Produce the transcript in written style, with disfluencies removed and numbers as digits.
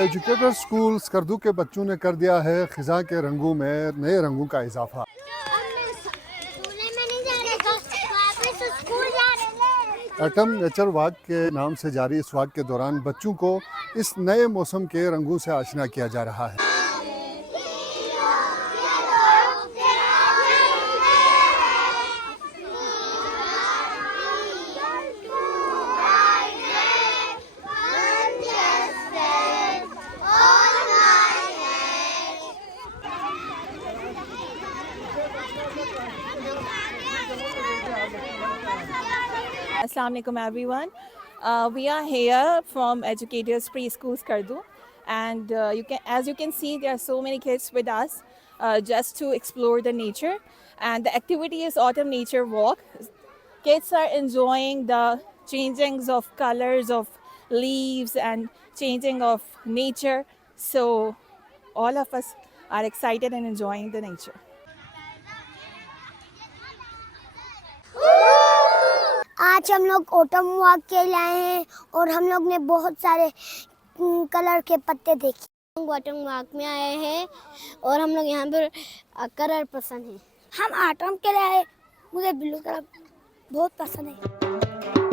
Educator school Skardu के बच्चों ने कर दिया है खिज़ा के रंगों में नए रंगों का इजाफा। एटम नेचर वॉक के नाम से जारी इस वॉक के दौरान बच्चों को इस नए मौसम के रंगों से आशना किया जा रहा है। Assalamu alaikum everyone. We are here from Educators Preschool Skardu, and as you can see, there are so many kids with us just to explore the nature. And the activity is Autumn Nature Walk. Kids are enjoying the changings of colors of leaves and changing of nature. So all of us are excited and enjoying the nature. आज हम लोग autumn walk के लिए आए हैं और हम लोग ने बहुत सारे कलर के पत्ते देखे। ऑटम वॉक में आए हैं और हम लोग यहाँ पर कलर पसंद है। हम ऑटम के लिए आए, मुझे ब्लू कलर बहुत पसंद है।